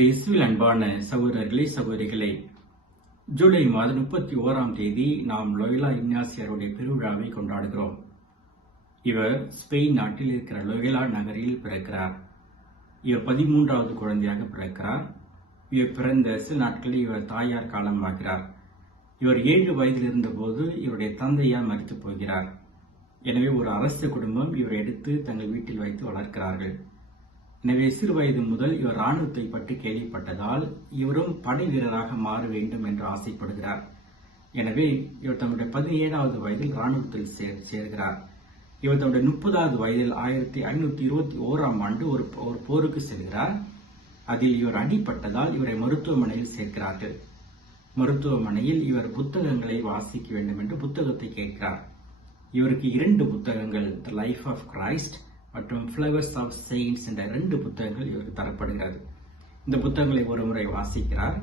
இயேசுவில் அன்பான சகோதரர்களே சகோதரிகளே, ஜூலை மாதம் 31ஆம் தேதி நாம் லோயலா இக்னாசியாருடைய பெருவிழாவை கொண்டாடுகிறோம். இவர் ஸ்பெயின் நாட்டில் இருக்கிற லோயலா நகரில் பிறக்கிறார். இவர் 13வது குழந்தையாக பிறக்கிறார். இவர் பிறந்த சில நாட்களில் இவர் தாயார் காலமாகிறார். இவர் 7 வயதில் இருந்தபோது இவருடைய தந்தையார் மரித்து போகிறார். எனவே ஒரு அரச குடும்பம் இவரை எடுத்து தங்கள் வீட்டில் வைத்து வளர்க்கிறார்கள். எனவே சிறு வயது முதல் இவர் இராணுவத்தை பற்றி கேள்விப்பட்டதால் இவரும் படை வீரராக மாற வேண்டும் என்று ஆசைப்படுகிறார். எனவே இவர் தன்னுடைய 17வது வயதில் இராணுவத்தில் சேர்கிறார். இவர் தன்னுடைய 30வது வயதில் 1521ஆம் ஆண்டு ஒரு போருக்கு செல்கிறார். அதில் இவர் அடிபட்டதால் இவரை மருத்துவமனையில் சேர்க்கிறார்கள். மருத்துவமனையில் இவர் புத்தகங்களை வாசிக்க வேண்டும் என்று புத்தகத்தை கேட்கிறார். இவருக்கு 2 புத்தகங்கள், த லைஃப் ஆஃப் கிரைஸ்ட் மற்றும் ஃபிளவர்ஸ் ஆஃப் செயின்ட்ஸ் என்ற 2 புத்தகங்கள் இவருக்கு தரப்படுகிறது. இந்த புத்தகங்களை ஒரு முறை வாசிக்கிறார்.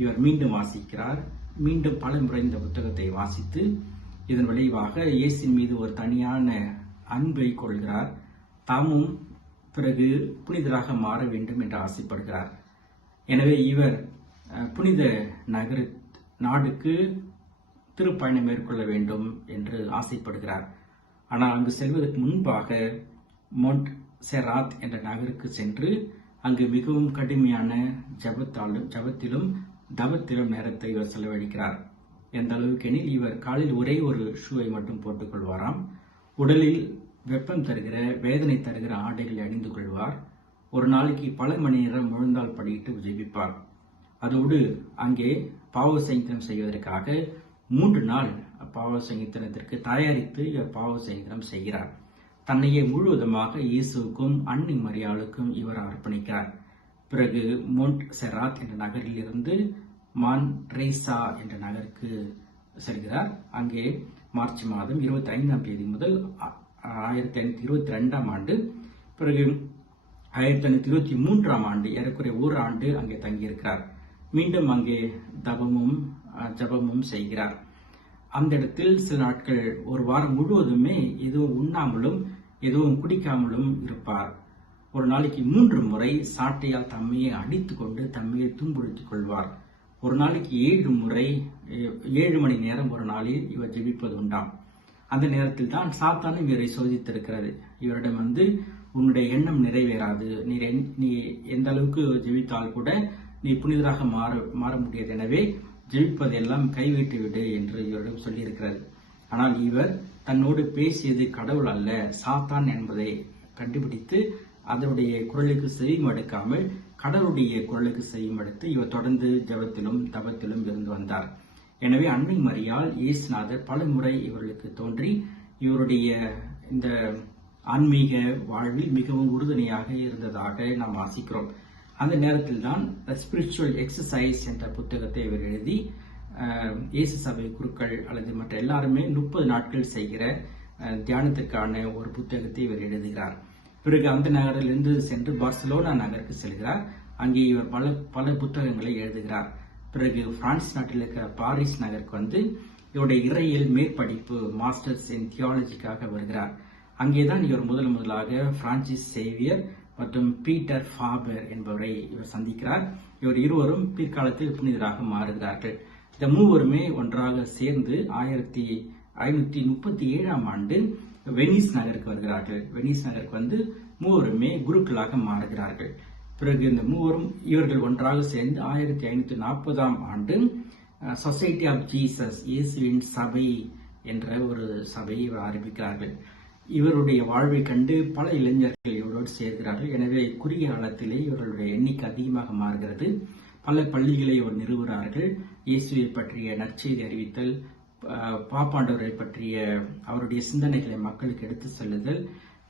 இவர் மீண்டும் வாசிக்கிறார். மீண்டும் பல முறை இந்த புத்தகத்தை வாசித்து இதன் விளைவாக இயேசுவின் மீது ஒரு தனியான அன்பை கொள்கிறார். தாமும் பிறகு புனிதராக மாற வேண்டும் என்று ஆசைப்படுகிறார். எனவே இவர் புனித நாடுக்கு திருப்பயணம் மேற்கொள்ள வேண்டும் என்று ஆசைப்படுகிறார். ஆனால் அங்கு செல்வதற்கு முன்பாக மொண்ட் செராத் என்ற நகருக்கு சென்று அங்கு மிகவும் கடுமையான ஜபத்திலும் தவத்திலும் நேரத்தை இவர் செலவழிக்கிறார். எந்த அளவுக்கு எனில் இவர் காலில் ஒரே ஒரு ஷூவை மட்டும் போட்டுக் கொள்வாராம். உடலில் வெப்பம் தருகிற, வேதனை தருகிற ஆடைகளை அணிந்து கொள்வார். ஒரு நாளைக்கு பல மணி நேரம் முழந்தால் படியிட்டு ஜெபிப்பார். அதோடு அங்கே பாவ சங்கீதம் செய்வதற்காக 3 நாள் பாவ சங்கீதத்திற்கு தயாரித்து இவர் பாவ சங்கீதம் செய்கிறார். தன்னையே முழுவதுமாக இயேசுவுக்கும் அன்னை மரியாளுக்கும் இவர் அர்ப்பணிக்கிறார். பிறகு மொண்ட் செராத் என்ற நகரில் இருந்து மான்ட்ரேசா என்ற நகருக்கு செல்கிறார். அங்கே மார்ச் மாதம் 25ஆம் தேதி முதல் 1522ஆம் ஆண்டு, பிறகு 1523ஆம் ஆண்டு ஏறக்குறைய 1 ஆண்டு அங்கே தங்கியிருக்கிறார். மீண்டும் அங்கே தவமும் ஜபமும் செய்கிறார். அந்த இடத்தில் சில நாட்கள், ஒரு வாரம் முழுவதுமே எதுவும் உண்ணாமலும் எதுவும் குடிக்காமலும் இருப்பார். ஒரு நாளைக்கு 3 முறை சாட்டையால் தம்மையை அடித்துக் கொண்டு தம்மையை துன்புறுத்திக் கொள்வார். ஒரு நாளைக்கு 7 முறை 7 மணி நேரம் ஒரு நாளில் இவர் ஜெபிப்பது உண்டாம். அந்த நேரத்தில் தான் சாத்தானும் இவரை சோதித்திருக்கிறது. இவரிடம் உன்னுடைய எண்ணம் நிறைவேறாது, நீ எந்த அளவுக்கு ஜெபித்தால் கூட நீ புனிதராக மாற முடியாது, எனவே ஜெயிப்பதெல்லாம் கைவிட்டு விடு என்று இவரிடம் சொல்லியிருக்கிறது. ஆனால் இவர் தன்னோடு பேசியது கடவுள் அல்ல, சாத்தான் என்பதை கண்டுபிடித்து அதனுடைய குரலுக்கு செவிமடுக்காமல் கடவுளுடைய குரலுக்கு செவிமடுத்து இவர் தொடர்ந்து ஜபத்திலும் தபத்திலும் இருந்து வந்தார். எனவே அன்னை மரியாள் இயேசுநாதர் பல முறை இவர்களுக்கு தோன்றி இவருடைய இந்த ஆன்மீக வாழ்வில் மிகவும் உறுதுணையாக இருந்ததாக நாம் வாசிக்கிறோம். அந்த நேரத்தில் தான் ஸ்பிரிச்சுவல் எக்ஸசைஸ் என்ற புத்தகத்தை இவர் எழுதி இயேசு சபை குருக்கள் அல்லது மற்ற எல்லாருமே 30 நாட்கள் செய்கிற தியானத்திற்கான ஒரு புத்தகத்தை இவர் எழுதுகிறார். பிறகு அந்த நகரிலிருந்து சென்று பார்சலோனா நகருக்கு செல்கிறார். அங்கே இவர் பல புத்தகங்களை எழுதுகிறார். பிறகு பிரான்ஸ் நாட்டில் இருக்கிற பாரிஸ் நகருக்கு இவருடைய இறையியல் மேற்படிப்பு மாஸ்டர்ஸ் இன் தியாலஜிக்காக வருகிறார். அங்கேதான் இவர் முதலாக பிரான்சிஸ் சேவியர் மற்றும் பீட்டர் ஃபாபர் என்பவரை இவர் சந்திக்கிறார். இவர் இருவரும் பிற்காலத்தில் புனிதராக மாறுகிறார்கள். இந்த மூவருமே ஒன்றாக சேர்ந்து 1537ஆம் ஆண்டு வெனிஸ் நகருக்கு வருகிறார்கள். வெனிஸ் நகருக்கு மூவருமே குருக்களாக மாறுகிறார்கள். பிறகு இந்த மூவரும் இவர்கள் ஒன்றாக சேர்ந்து 1540ஆம் ஆண்டு சொசைட்டி ஆஃப் ஜீசஸ், இயேசுவின் சபை என்ற ஒரு சபையை ஆரம்பிக்கிறார்கள். இவருடைய வாழ்வை கண்டு பல இளைஞர்கள் இவரோடு சேர்கிறார்கள். எனவே குறுகிய காலத்திலே இவர்களுடைய எண்ணிக்கை அதிகமாக மாறுகிறது. பல பள்ளிகளை இவர் நிறுவுகிறார்கள். இயேசுவை பற்றிய நற்செய்தி அறிவித்தல், பாப்பாண்டவரை பற்றிய அவருடைய சிந்தனைகளை மக்களுக்கு எடுத்து செல்லுதல்,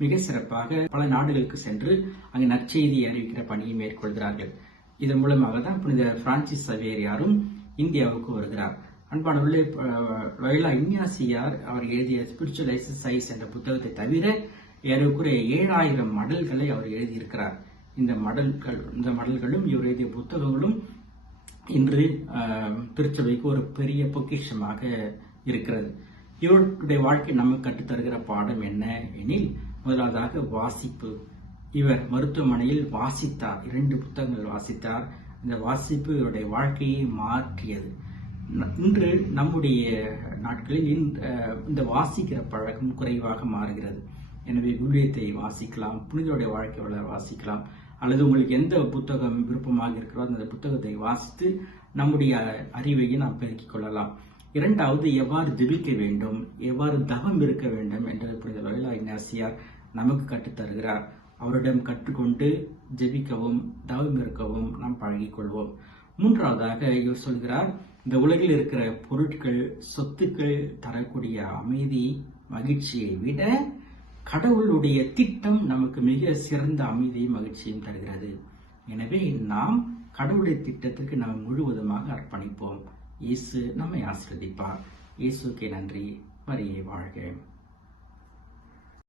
மிக சிறப்பாக பல நாடுகளுக்கு சென்று அங்கு நற்செய்தியை அறிவிக்கிற பணியை மேற்கொள்கிறார்கள். இதன் மூலமாக தான் புனித பிரான்சிஸ் சவேரியாரும் இந்தியாவுக்கு வருகிறார். அன்பானவர்களே, லோயலா இக்னாசியார் அவர் எழுதிய ஸ்பிரிச்சுவல் எக்ஸசைஸ் என்ற புத்தகத்தை தவிர ஏறக்குறைய 7000 மடல்களை அவர் எழுதியிருக்கிறார். இந்த மடல்களும் இவர் எழுதிய புத்தகங்களும் இன்று திருச்சபைக்கு ஒரு பெரிய பொக்கிஷமாக இருக்கிறது. இவருடைய வாழ்க்கை நமக்கு கற்றுத்தருகிற பாடம் என்ன எனில், முதலாவதாக வாசிப்பு. இவர் மருத்துவமனையில் வாசித்தார். 2 புத்தகங்கள் வாசித்தார். இந்த வாசிப்பு இவருடைய வாழ்க்கையை மாற்றியது. இன்று நம்முடைய நாட்களில் இந்த வாசிக்கிற பழக்கம் குறைவாக மாறுகிறது. எனவே விவிலியத்தை வாசிக்கலாம், புனிதருடைய வாழ்க்கை வாசிக்கலாம், அல்லது உங்களுக்கு எந்த புத்தகம் விருப்பமாக இருக்கிறதோ அந்த புத்தகத்தை வாசித்து நம்முடைய அறிவையை நாம் பெருக்கிக் கொள்ளலாம். இரண்டாவது, எவ்வாறு ஜெபிக்க வேண்டும், எவ்வாறு தவம் இருக்க வேண்டும் என்றது புனித லோயோலா இக்னாசியார் நமக்கு கற்றுத்தருகிறார். அவரிடம் கற்றுக்கொண்டு ஜெபிக்கவும் தவம் இருக்கவும் நாம் பழகிக் கொள்வோம். மூன்றாவதாக இவர் சொல்கிறார், இந்த உலகில் இருக்கிற பொருட்கள், சொத்துக்கள் தரக்கூடிய அமைதி, மகிழ்ச்சியை விட கடவுளுடைய திட்டம் நமக்கு மிக சிறந்த அமைதியும் மகிழ்ச்சியும் தருகிறது. எனவே நாம் கடவுளுடைய திட்டத்திற்கு நாம் முழுவதுமாக அர்ப்பணிப்போம். இயேசு நம்மை ஆசீர்வதிப்பார். இயேசுக்கே நன்றி. மரியே வாழ்க.